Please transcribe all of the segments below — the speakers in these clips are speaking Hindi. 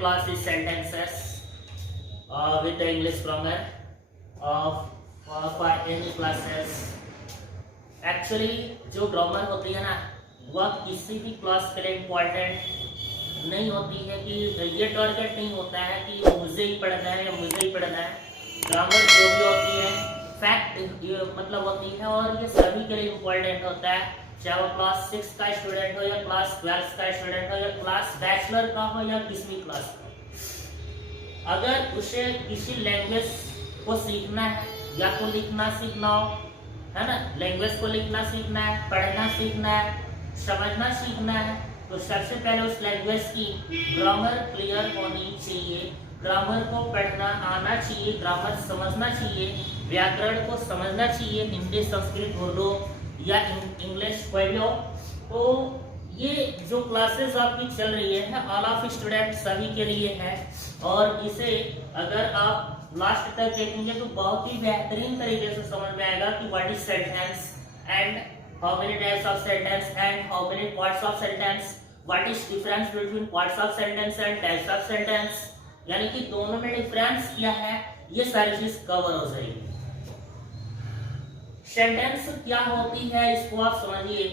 class is sentences with the English grammar for any classes. Actually जो ग्रामर होती है ना वह किसी भी क्लास के लिए इम्पोर्टेंट नहीं होती है कि ये टारगेट नहीं होता है कि मुझे ही पढ़ना है या मुझे ही पढ़ना है। ग्रामर जो भी होती है फैक्ट मतलब होती है और ये सभी के लिए इम्पोर्टेंट होता है, चाहे वो क्लास 6 का स्टूडेंट हो या क्लास 12 का स्टूडेंट हो या क्लास बैचलर का हो या किसी भी क्लास का। अगर उसे किसी लैंग्वेज को सीखना है या तो लिखना सीखना हो, है ना, लैंग्वेज को लिखना सीखना है, पढ़ना सीखना है, समझना सीखना है, तो सबसे पहले उस लैंग्वेज की ग्रामर क्लियर होनी चाहिए। ग्रामर को पढ़ना आना चाहिए, ग्रामर समझना चाहिए, व्याकरण को समझना चाहिए, हिंदी संस्कृत उर्दू या इंग्लिश कोई भी हो। तो ये जो क्लासेस आपकी चल रही है ऑल ऑफ स्टूडेंट सभी के लिए है और इसे अगर आप लास्ट तक देखेंगे तो बहुत ही बेहतरीन तरीके से समझ में आएगा कि what is sentence and how many types of sentence and how many parts of sentence, what is difference between parts of sentence and types of sentence, यानी कि दोनों में डिफरेंस क्या है, ये सारी चीज कवर हो जाएगी। सेंटेंस क्या होती है इसको आप समझिए।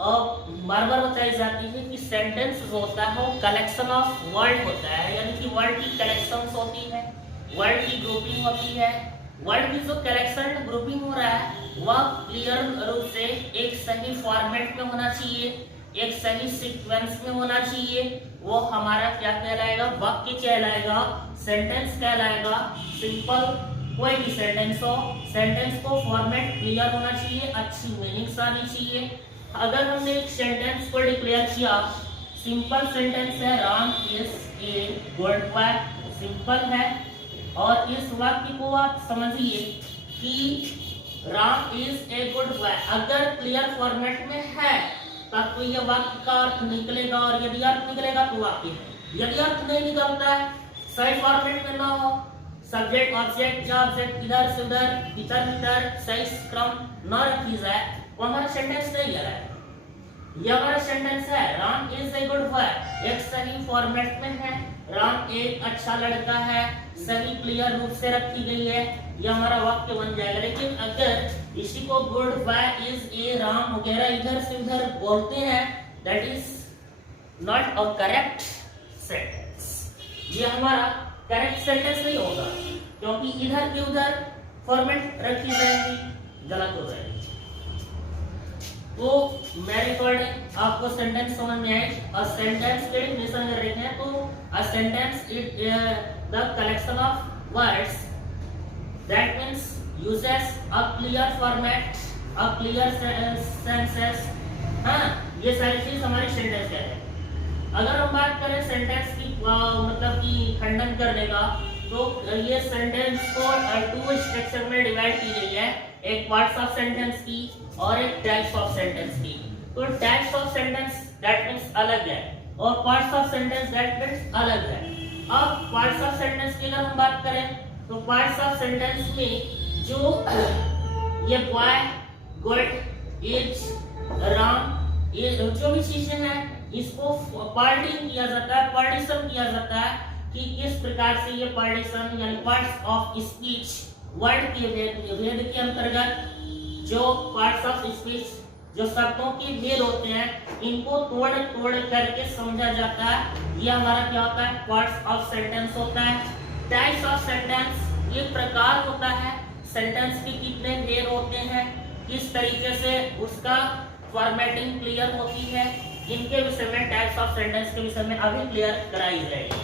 अब बार बार बताई जाती है कि सेंटेंस जो होता है वो कलेक्शन ऑफ वर्ड होता है, यानी कि वर्ड की कलेक्शन होती है, वर्ड की ग्रुपिंग होती है। वर्ड की जो कलेक्शन ग्रुपिंग हो रहा है वह क्लियर रूप से एक सही फॉर्मेट में होना चाहिए, एक सही सीक्वेंस में होना चाहिए। वो हमारा क्या कहलाएगा, वाक्य कहलाएगा, सेंटेंस कहलाएगा। सिंपल कोई भी सेंटेंस हो, सेंटेंस को फॉर्मेट क्लियर होना चाहिए, अच्छी मीनिंग्स आनी चाहिए। अगर हमने एक सेंटेंस को डिक्लेयर किया, सिंपल सेंटेंस है Ram is a good boy, simple है, और इस वाक्य को आप समझिए कि Ram is a good boy अगर क्लियर फॉर्मेट में है तब तो यह वाक्य का अर्थ निकलेगा, और यदि अर्थ निकलेगा तो वाक्य है। यदि अर्थ नहीं निकलता है, सही फॉर्मेट में ना हो, सब्जेक्ट ऑब्जेक्ट या ऑब्जेक्ट इधर से उधर इधर उधर सही क्रम न रखी जाए तो हमारा सेंटेंस नहीं है। ये हमारा सेंटेंस है Ram is a good boy, एक सही फॉर्मेट में है, राम एक अच्छा लड़का है, सही क्लियर रूप से रखी गई है, ये हमारा वाक्य बन जाएगा। लेकिन अगर इसी को good boy is a Ram वगैरह इधर से उधर बोलते हैं, that is not a correct sentence, ये हमारा करेक्ट सेंटेंस नहीं होगा, क्योंकि इधर के उधर फॉर्मेट रखी जाएगी, गलत हो जाएगी। तो मेरे अकॉर्डिंग आपको सेंटेंस समझ में आए। अ सेंटेंस के डेफिनेशन अगर देखें हैं तो a sentence is the collection of words that means uses a clear format, a clear senses. हाँ, ये सारी चीज हमारी सेंटेंस कहते हैं। अगर हम बात करें सेंटेंस की मतलब कि खंडन करने का, तो ये सेंटेंस को टू स्ट्रक्चर में डिवाइड की गई है, एक पार्ट्स ऑफ सेंटेंस की और एक टाइप्स ऑफ सेंटेंस की। तो types of sentence that means अलग है और parts of sentence that means अलग है। अब पार्ट्स ऑफ सेंटेंस की अगर हम बात करें तो पार्ट्स ऑफ सेंटेंस में जो ये बॉय, गुड, इज, राम, ये जो भी चीजें हैं इसको पार्टिंग किया जाता है, पार्टीशन किया जाता है कि किस प्रकार से ये पार्टीशन यानी पार्ट्स ऑफ स्पीच वर्ड के भेद के अंतर्गत जो पार्ट्स ऑफ स्पीच जो शब्दों के भेद होते हैं इनको तोड़ तोड़ करके समझा जाता है। ये हमारा क्या होता है, पार्ट्स ऑफ सेंटेंस होता है। टाइप्स ऑफ सेंटेंस एक प्रकार होता है, सेंटेंस के कितने भेद होते हैं, किस तरीके से उसका फॉर्मेटिंग क्लियर होती है, इनके विषय में टाइप्स ऑफ सेंटेंस के विषय में अभी क्लियर कराई जाएगी।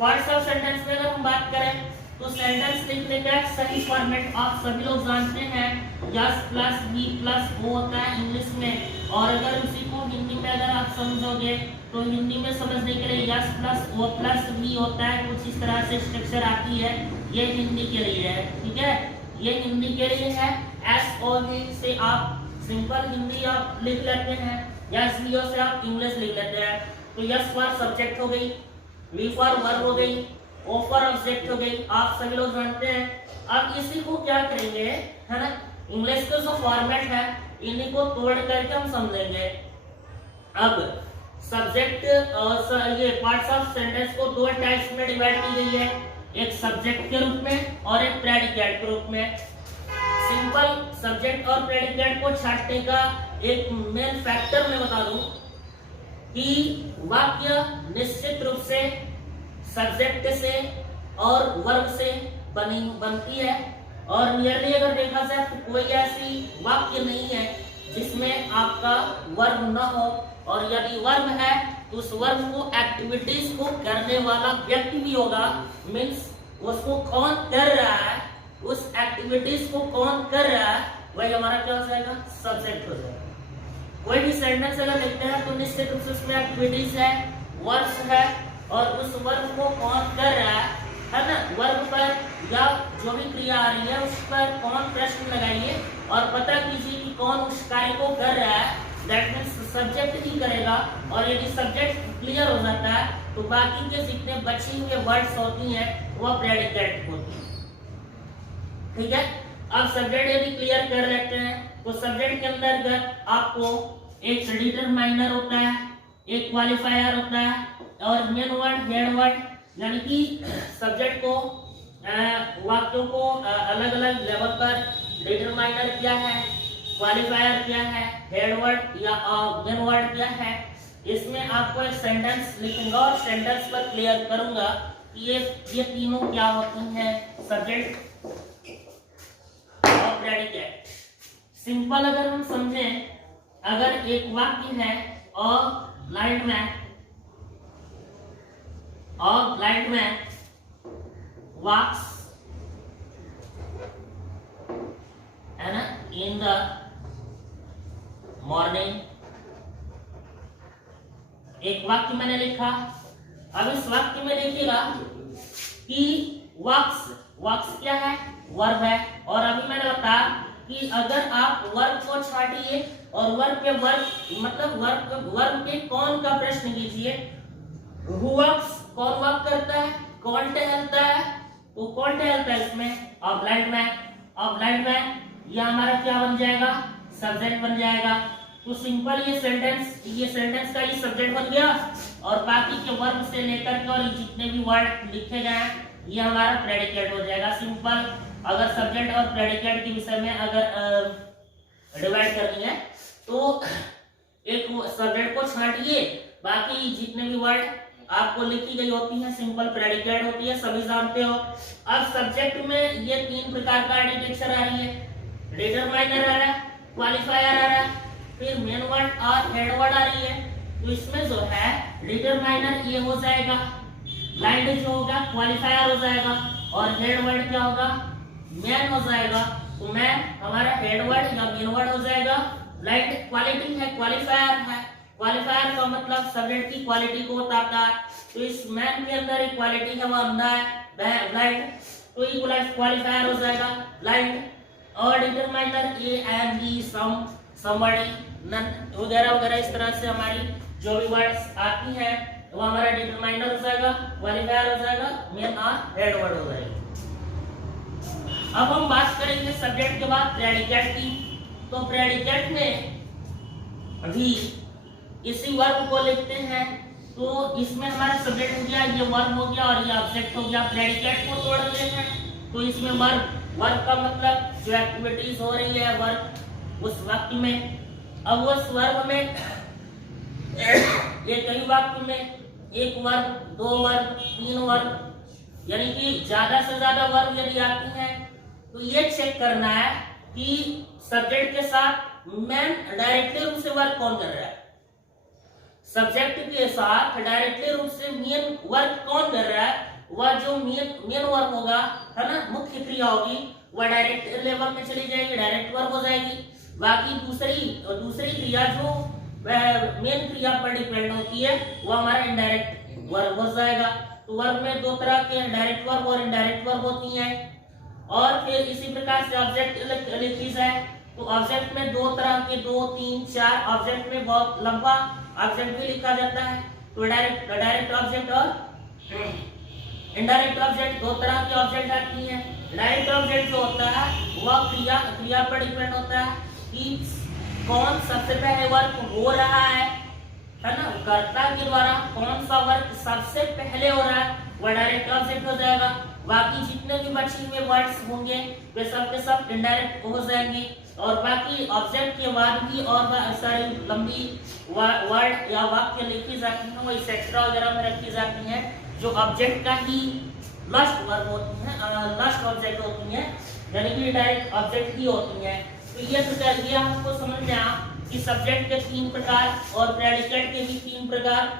पार्ट्स ऑफ सेंटेंस में अगर हम बात करें तो सेंटेंस लिखने का सही फॉर्मेट आप सभी लोग जानते हैं, S plus B plus O होता है इंग्लिश में, और अगर उसी को हिंदी में अगर आप समझोगे तो हिंदी में समझने के लिए S plus O plus B होता है, कुछ इस तरह से स्ट्रक्चर आती है। ये हिंदी के लिए है, ठीक है, ये हिंदी के लिए है। एस ओ बी से आप सिंपल हिंदी आप लिख लेते हैं, यस बी ओ से आप इंग्लिश लिख लेते हैं। तो यस फॉर सब्जेक्ट हो गई, वी फॉर वर्ब हो गई, ओ फॉर ऑब्जेक्ट हो गई, आप सभी लोग जानते हैं। अब इसी को क्या करेंगे, है ना, इंग्लिश का जो फॉर्मेट है इन्हीं को तोड़ करके हम समझेंगे। अब सब्जेक्ट ये पार्ट्स ऑफ सेंटेंस को दो टाइप्स में डिवाइड की गई है, एक सब्जेक्ट के रूप में और एक प्रेडिकेट के रूप में। सिंपल सब्जेक्ट और प्रेडिकेट को छांटने का एक मेन फैक्टर मैं बता दूं कि वाक्य निश्चित रूप से सब्जेक्ट से और वर्ब से बनती है, और नियरली अगर देखा जाए तो कोई ऐसी वाक्य नहीं है जिसमें आपका वर्ब न हो, और यदि वर्ब है तो उस वर्ब को एक्टिविटीज को करने वाला व्यक्ति भी होगा, मीन्स उसको कौन कर रहा है, उस एक्टिविटीज को कौन कर रहा है, वही हमारा क्या हो जाएगा, सब्जेक्ट हो जाएगा। कोई भी सेंटेंस अगर लिखते हैं तो निश्चित रूप से उसमें एक्टिविटीज है, वर्ब्स है, और उस वर्ब को कौन कर रहा है ना, वर्ब पर या जो भी क्रिया आ रही है उस पर कौन प्रश्न लगाइए और पता कीजिए कि कौन उस कार्य को कर रहा है, दैट मीन्स सब्जेक्ट ही करेगा। और यदि सब्जेक्ट क्लियर हो जाता है तो बाकी के जितने बचे हुए वर्ड्स होती हैं वह प्रेडिकेट होती है। ठीक है, अब सब्जेक्ट यदि क्लियर कर लेते हैं तो सब्जेक्ट के अंतर्गत आपको एक डिटरमाइनर होता है, एक क्वालिफायर होता है, और मेन वर्ड, हेड वर्ड, यानी कि सब्जेक्ट को वाक्यों को अलग अलग लेवल पर डिटरमाइनर क्या है, क्वालिफायर क्या है, हेड वर्ड या मेन वर्ड क्या है। इसमें आपको एक सेंटेंस लिखूंगा और सेंटेंस पर क्लियर करूंगा कि ये तीनों क्या होती हैं, सब्जेक्ट और प्रेडिकेट। सिंपल अगर हम समझें, अगर एक वाक्य है ब्लाइंड मैन walks है ना in the morning, एक वाक्य मैंने लिखा। अब इस वाक्य में देखिएगा कि walks क्या है, वर्ब है, और अभी मैंने बताया कि अगर आप वर्ब को छाटिए और वर्ब पे वर्ब मतलब वर्ब पे कौन का प्रश्न कीजिए, who walks कौन वॉक करता है, कौन टहलता है, तो कौन टहलता है इसमें ब्लाइंड मैन, ये हमारा क्या बन जाएगा, सब्जेक्ट बन जाएगा। तो सिंपल ये सेंटेंस का ये सब्जेक्ट बन गया, और बाकी के वर्ब से लेकर के और जितने भी वर्ड लिखे गए हैं ये हमारा प्रेडिकेट हो जाएगा। सिंपल अगर सब्जेक्ट और प्रेडिकेट के विषय में अगर डिवाइड करनी है तो एक सब्जेक्ट को छांटिए, बाकी जितने भी वर्ड आपको लिखी गई होती है सिंपल प्रेडिकेट होती है, सभी जानते हो। अब सब्जेक्ट में ये तीन प्रकार का आर्टिकल्चर आ रही है, डिटरमाइनर आ रहा है, क्वालिफायर आ रहा है, फिर मेन वर्ड और हेड वर्ड आ रही है। तो इसमें जो है डिटरमाइनर ये हो जाएगा, ब्लाइंड जो होगा क्वालिफायर हो जाएगा, और हेड वर्ड क्या होगा, मैन हो जाएगा। तो मैन हमारा हेड वर्ड या मेन वर्ड हो जाएगा। ब्लाइंड क्वालिटी है, क्वालिफायर है, क्वालिफायर का मतलब सब्जेक्ट की क्वालिटी को बताता है। तो इस मैन के अंदर एक क्वालिटी है, वो अंधा है, ब्लाइंड, तो ये क्वालिफायर हो जाएगा ब्लाइंड। और determiner A M B somebody none वगैरह वगैरह, इस तरह से हमारी जो भी वर्ड्स आती हैं वो हमारा डिटरमाइनर हो जाएगा, क्वालिफायर हो जाएगा, मेन और हेड वर्ड हो जाएगा। अब हम बात करेंगे सब्जेक्ट के बाद प्रेडिकेट की। तो प्रेडिकेट में अभी इसी वर्ब को लिखते हैं, तो इसमें हमारा सब्जेक्ट हो गया, ये वर्ब हो गया और ये ऑब्जेक्ट हो गया। प्रेडिकेट को तोड़ते हैं तो इसमें वर्ब का मतलब जो एक्टिविटीज हो रही है वर्ब उस वाक्य में। अब उस वर्ब में एक ही वाक्य में एक वर्ब, दो वर्ब, तीन वर्ब, यानी कि ज्यादा से ज्यादा वर्ब यदि आती हैं तो ये चेक करना है कि सब्जेक्ट के साथ मैन डायरेक्टली रूप से वर्क कौन कर रहा है, सब्जेक्ट के साथ डायरेक्टली रूप से मेन वर्क कौन कर रहा है। वह जो मेन वर्क होगा है ना, मुख्य क्रिया होगी, वह डायरेक्ट लेवल में चली जाएगी, डायरेक्ट वर्क हो जाएगी। बाकी दूसरी क्रिया जो मेन क्रिया पर डिपेंड होती है वो हमारा इनडायरेक्ट वर्क हो जाएगा। तो वर्क में दो तरह के डायरेक्ट वर्क और इनडायरेक्ट वर्क होती हैं। और फिर इसी प्रकार से ऑब्जेक्ट लिखी जाए तो ऑब्जेक्ट में दो तरह के, 2, 3, 4 ऑब्जेक्ट में बहुत लंबा ऑब्जेक्ट भी लिखा जाता है। तो डायरेक्ट ऑब्जेक्ट और इनडायरेक्ट ऑब्जेक्ट, दो तरह के ऑब्जेक्ट आती हैं। डायरेक्ट ऑब्जेक्ट जो होता है वह क्रिया पर डिपेंड होता है कि कौन सबसे पहले वर्क हो रहा है है ना, कर्ता के द्वारा कौन सा वर्क सबसे पहले हो रहा है वह डायरेक्ट ऑब्जेक्ट हो जाएगा। बाकी जितने भी बचे हुए वर्ड्स होंगे वे सब के सब इनडायरेक्ट हो जाएंगे। और बाकी ऑब्जेक्ट के बाद भी और सारी लंबी वर्ड या वाक्य लिखी जाती हैं, वो एक्सेट्रा वगैरह में रखी जाती हैं, जो ऑब्जेक्ट का ही लास्ट वर्ब होती हैं, लास्ट ऑब्जेक्ट होती हैं, यानी कि डायरेक्ट ऑब्जेक्ट ही होती हैं। तो ये आपको समझ में आया कि सब्जेक्ट के 3 प्रकार और प्रेडिकेट के भी 3 प्रकार।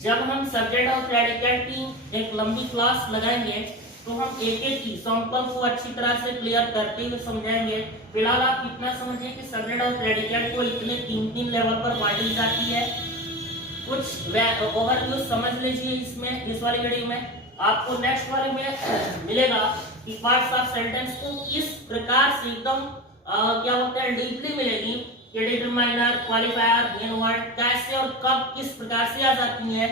जब हम सब्जेक्ट और प्रेडिकेट की एक लंबी क्लास लगाएंगे तो हम एक एक एग्जांपल को अच्छी तरह से क्लियर करते हुए समझाएंगे। फिलहाल आप इतना समझिए कि सब्जेक्ट और प्रेडिकेट को इतने 3 लेवल पर बांटी जाती है। कुछ ओवरव्यू समझ लीजिए इसमें, इस वाली वीडियो में। आपको नेक्स्ट वाले में मिलेगा कि पार्ट्स ऑफ सेंटेंस को किस प्रकार से एकदम क्या बोलते हैं डीपली मिलेगी कि डिटरमाइनर, क्वालिफायर, मेन वर्ड कैसे और कब किस प्रकार से आ जाती है,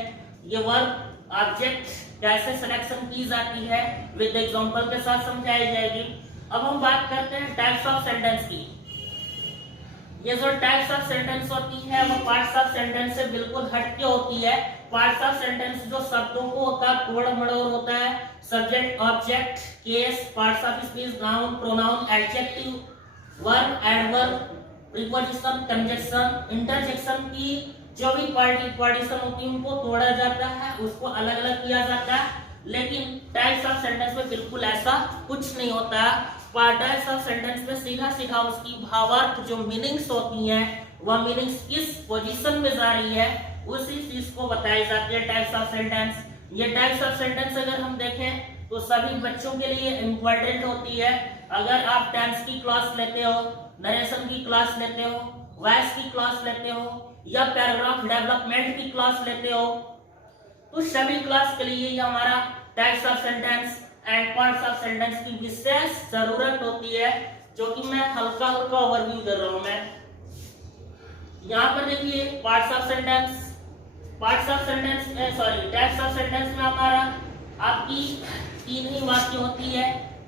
ये वर्ब ऑब्जेक्ट कैसे सिलेक्शन की जाती है, विद एग्जांपल के साथ समझाई जाएगी। अब हम बात करते हैं टाइप्स ऑफ सेंटेंस की। ये जो टाइप्स ऑफ सेंटेंस होती है वो पार्ट्स ऑफ सेंटेंस से बिल्कुल हटके होती है। पार्ट्स ऑफ सेंटेंस जो शब्दों को का तोड़ मड़ोड़ होता है, subject, object, case, parts of speech, noun, pronoun, adjective, verb, adverb, preposition, conjunction, interjection की जो भी पार्टीशन होती है उनको तोड़ा जाता है, उसको अलग अलग किया जाता है। लेकिन टाइप्स ऑफ सेंटेंस में बिल्कुल ऐसा कुछ नहीं होता। टाइप्स ऑफ सेंटेंस में सीधा सीधा उसकी भावार्थ जो मीनिंग्स होती हैं वह मीनिंग्स किस पोजीशन में जा रही है उसी चीज को बताई जाती है टाइप्स ऑफ सेंटेंस। ये टाइप्स ऑफ सेंटेंस अगर हम देखें तो सभी बच्चों के लिए इम्पोर्टेंट होती है। अगर आप टेंस की क्लास लेते हो, नरेशन की क्लास लेते हो, वॉइस की क्लास लेते हो या पैराग्राफ डेवलपमेंट की क्लास लेते हो, तो सभी क्लास के लिए हमारा types of sentence and parts of sentence की विशेष जरूरत होती है, जो कि मैं हल्का हल्का ओवरव्यू कर रहा हूं। मैं यहाँ पर देखिए parts of sentence, types of sentence में हमारा आपकी 3 ही वाक्य होती है।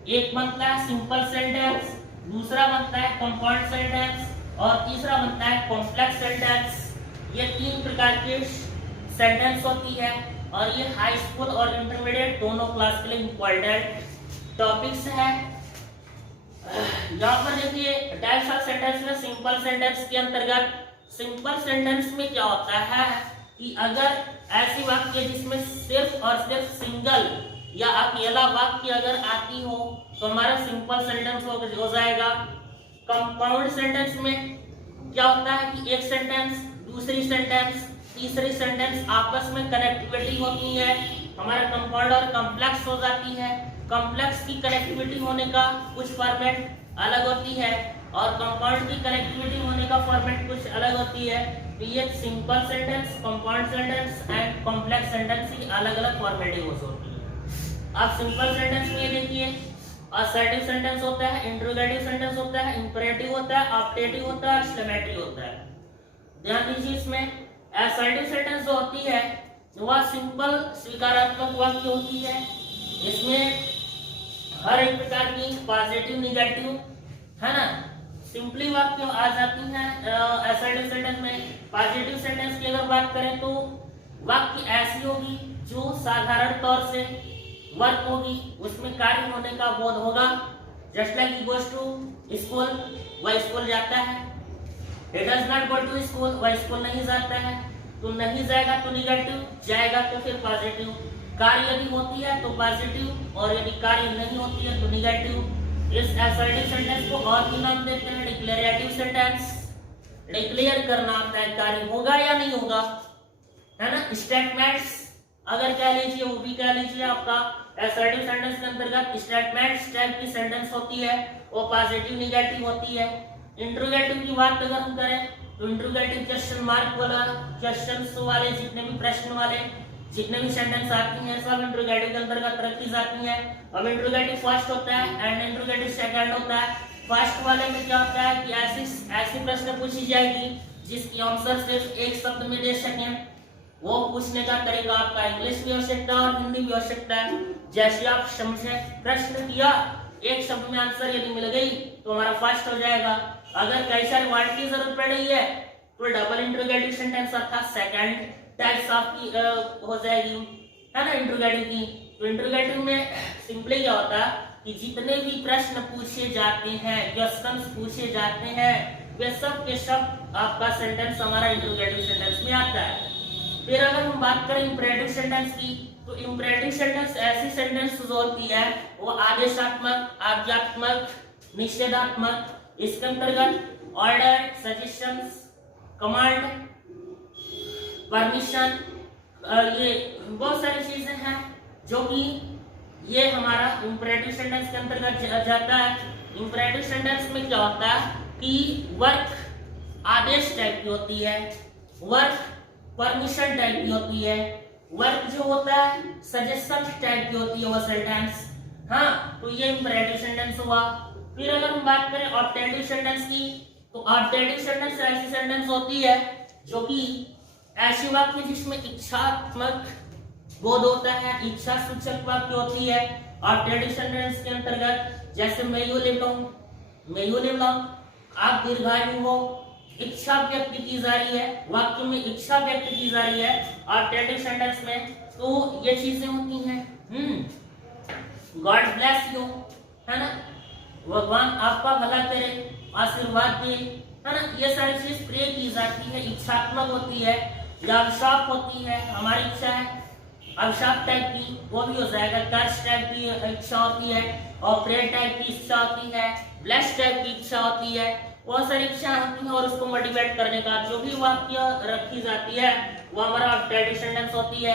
एक बनता है सिंपल सेंटेंस, दूसरा बनता है कंपाउंड सेंटेंस और तीसरा बनता है कॉम्प्लेक्स सेंटेंस। ये 3 प्रकार के सेंटेंस होती है और ये हाई स्कूल और इंटरमीडिएट दोनों क्लास के लिए इंपॉर्टेंट टॉपिक्स है। यहाँ पर देखिए टाइप्स ऑफ सेंटेंस में सिंपल सेंटेंस के अंतर्गत सिंपल सेंटेंस में क्या होता है कि अगर ऐसी वाक्य जिसमें सिर्फ और सिर्फ सिंगल या अकेला वाक्य अगर आती हो तो हमारा सिंपल सेंटेंस हो जाएगा। कंपाउंड सेंटेंस में क्या होता है कि एक सेंटेंस दूसरी सेंटेंस तीसरी सेंटेंस आपस में कनेक्टिविटी होती है, हमारा कंपाउंड और कॉम्प्लेक्स हो जाती है। कॉम्प्लेक्स की कनेक्टिविटी होने का कुछ फॉर्मेट अलग होती है और कंपाउंड की कनेक्टिविटी होने का फॉर्मेट कुछ अलग होती है। तो ये simple sentence, compound sentence and complex sentence की अलग अलग फॉर्मेटिंग होती है। अब सिंपल सेंटेंस में देखिए असर्टिव सेंटेंस होता है, इंट्रोगेटिव सेंटेंस होता है, इंपरेटिव होता है, ऑप्टेटिव होता है, एक्सक्लेमेटरी होता है। ध्यान दीजिए इसमें असर्टिव सेंटेंस जो होती है वह सिंपल स्वीकारात्मक वाक्य होती है। इसमें हर एक प्रकार की पॉजिटिव नेगेटिव है ना सिंपली वाक्य आ जाती हैं। असर्टिव सेंटेंस में पॉजिटिव सेंटेंस की अगर बात करें तो वाक्य ऐसी होगी जो साधारण तौर से वर्क होगी, उसमें कार्य होने का बोध होगा। Just like he goes to school, वह स्कूल जाता है। He does not go to school, वह स्कूल नहीं जाता है। तो नहीं जाएगा तो निगेटिव, जाएगा तो फिर पॉजिटिव। कार्य यदि होती है तो पॉजिटिव और यदि कार्य नहीं होती है तो निगेटिव। इस असर्टिव सेंटेंस को और भी नाम देते हैं डिक्लेरेटिव सेंटेंस। डिक्लेयर करना होता है कार्य होगा या नहीं होगा, है ना। स्टेटमेंट्स अगर कह लीजिए वो भी कह लीजिए आपका असर्टिव सेंटेंस के अंतर्गत स्टेटमेंट्स टाइप की सेंटेंस होती है, वो पॉजिटिव निगेटिव होती है। इंट्रोगेटिव की बात अगर हम करें तो इंट्रोगेटिव क्वेश्चन मार्क वाला क्वेश्चंस वाले जितने भी प्रश्न वाले जितने भी सेंटेंस आती हैं सब इंट्रोगेटिव के अंतर्गत रखी जाती हैं। अब इंट्रोगेटिव फर्स्ट होता है एंड इंट्रोगेटिव सेकंड होता है। फर्स्ट वाले में क्या होता है कि ऐसी प्रश्न पूछी जाएगी जिसकी आंसर सिर्फ एक शब्द में दे सकें। वो पूछने का तरीका आपका इंग्लिश भी हो सकता है और हिंदी भी हो सकता है। जैसे आप समझे प्रश्न किया एक शब्द में आंसर यदि मिल गई तो हमारा फर्स्ट हो जाएगा। अगर कई सारे वर्ड की जरूरत पड़ रही है तो डबल इंट्रोगेटिव सेंटेंस अर्थात सेकंड टाइप्स ऑफ की हो जाएगी, है ना, इंट्रोगेटिव की। तो इंट्रोगेटिव में सिंपली क्या होता है कि जितने भी प्रश्न पूछे जाते हैं, क्वेश्चंस पूछे जाते हैं, वे सब के सब आपका सेंटेंस हमारा इंट्रोगेटिव सेंटेंस में आता है। फिर अगर हम बात करें इंपरेटिव सेंटेंस की, तो इंपरेटिव सेंटेंस ऐसी सेंटेंस जो होती है वो आदेशात्मक, आज्ञात्मक, निषेधात्मक, इसके अंतर्गत ऑर्डर, सजेशंस, कमांड, परमिशन, ये बहुत सारी चीजें हैं जो कि ये हमारा इंपरेटिव सेंटेंस के अंतर्गत जाता है। इंपरेटिव सेंटेंस में क्या होता है कि वर्क आदेश टाइप की होती है, वर्क परमिशन टाइप की होती है, वर्क जो होता है सजेशन टाइप की होती है वो सेंटेंस। हाँ, तो ये इंपरेटिव सेंटेंस हुआ। फिर अगर हम बात करें ऑप्टेटिव सेंटेंस की, तो ऑप्टेटिव सेंटेंस ऐसी सेंटेंस होती है जो कि ऐसी वाक्य जिसमें इच्छात्मक बोध होता है, इच्छा सूचक वाक्य होती है ऑप्टेटिव सेंटेंस के अंतर्गत। जैसे may you live long, may you live long, आप दीर्घायु हो, इच्छा व्यक्त की जा रही है, वाक्य में इच्छा व्यक्त की जा रही है ऑप्टेटिव सेंटेंस में। तो ये चीजें होती हैं। गॉड ब्लेस यू, है ना, भगवान आपका भला करे, आशीर्वाद दे, है ना, ये सारी चीज प्रे की जाती है, इच्छात्मक होती है। या अभिशाप होती है, हमारी इच्छा है, अभिशाप टाइप की वो भी हो जाएगा। कर्ज टाइप की इच्छा होती है, और प्रेयर टाइप की इच्छा होती है, ब्लेस टाइप की इच्छा होती है, बहुत सारी इच्छा होती है। और उसको मोटिवेट करने का जो भी वाक्य रखी जाती है वो हमारा ऑप्टेटिव सेंटेंस होती है।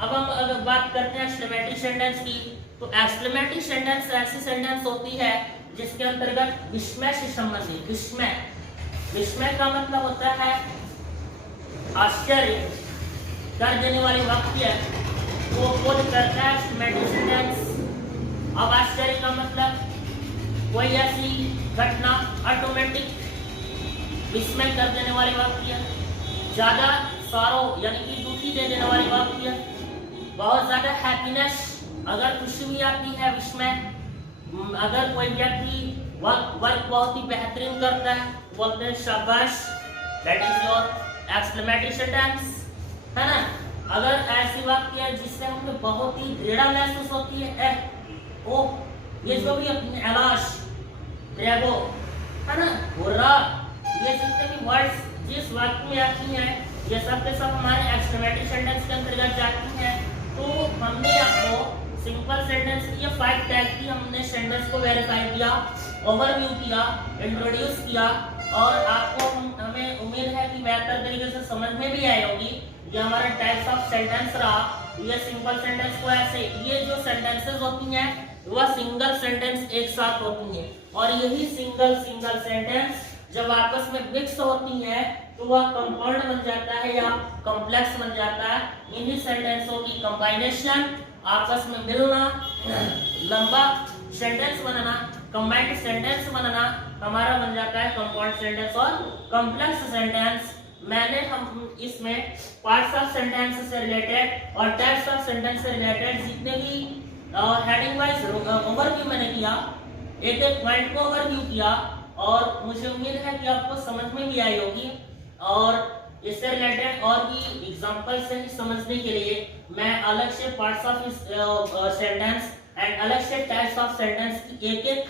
अब हम अगर बात करते हैं एक्सक्लेमेटरी सेंटेंस की, तो एक्सक्लेमेटरी सेंटेंस ऐसी सेंटेंस होती है जिसके अंतर्गत विस्मय से संबंधित, विस्मय का मतलब होता है आश्चर्य कर देने वाले वाक्य वो बोध करता है एक्सक्लेमेटरी सेंटेंस। अब आश्चर्य का मतलब कोई ऐसी घटना ऑटोमेटिक विस्मय कर देने वाले वाक्य, ज्यादा सॉरो यानी कि दुखी दे देने वाले वाक्य, बहुत ज्यादा हैप्पीनेस अगर खुशी भी आती है विस्मय। अगर कोई व्यक्ति वर्क बहुत ही बेहतरीन करता है, बोलते हैं शाबाश, that is your exclamatory sentence, है ना। अगर ऐसी वाक्य है जिससे हमें बहुत ही दृढ़ महसूस होती है, ओ ये जो भी अपने ऐलाश, ब्रेवो, है ना, हुर्रा, ये जितने भी वर्ड्स जिस वाक्य में आती हैं ये सब के सब हमारे एक्सक्लेमेटरी सेंटेंस के अंतर्गत जाती हैं। तो हमने आपको सिंपल सेंटेंस की 5 टाइप की हमने सेंटेंस को वेरीफाई किया, ओवरव्यू किया, इंट्रोड्यूस किया, और आपको हमें उम्मीद है कि बेहतर तरीके से समझ में भी आई होगी। ये हमारा टाइप्स ऑफ सेंटेंस रहा। ये सिंपल सेंटेंस को ऐसे, ये जो सेंटेंसेस होती हैं वह सिंगल सेंटेंस एक साथ होती हैं, और यही सिंगल सेंटेंस जब आपस में मिक्स होती हैं तो वह कंपाउंड बन जाता है या कॉम्प्लेक्स बन जाता है। इन्हीं सेंटेंसों की कंबाइनेशन, आपस में मिलना, लंबा सेंटेंस बनना, कंबाइंड सेंटेंस बनना हमारा बन जाता है कंपाउंड सेंटेंस और कॉम्प्लेक्स सेंटेंस। मैंने हम इसमें पार्ट्स ऑफ सेंटेंस से रिलेटेड और टाइप्स ऑफ सेंटेंस से रिलेटेड जितने भी हेडिंग वाइज ओवरव्यू मैंने किया, एक एक पॉइंट को ओवरव्यू किया, और मुझे उम्मीद है कि आपको समझ में भी आई होगी। और इससे रिलेटेड और भी एग्जांपल से समझने के लिए मैं अलग से पार्ट्स ऑफ सेंटेंस एंड अलग से टाइप्स ऑफ सेंटेंस की एक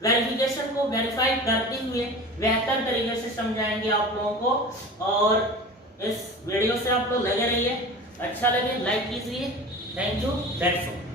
वेरिफिकेशन को वेरीफाई करते हुए बेहतर तरीके से समझाएंगे आप लोगों को। और इस वीडियो से आप लोग लगे रहिए, अच्छा लगे लाइक कीजिए। Thank you, that's all.